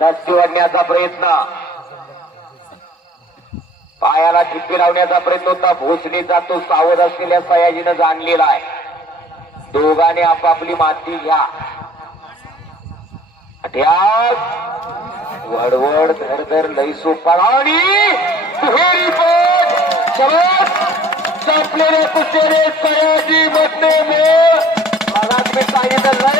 दस्ती वाढण्याचा प्रयत्न, पायाला ठिपके लावण्याचा प्रयत्न होता. भोसडीचा तो सावध असलेल्या सयाजीनं जाणलेला आहे. दोघांनी आपापली माती घ्या. वडवड धडधड लई सोपा आणि दुहेरी पद संपलेले कुचेले सयाजी मधले मला मी सांगितलं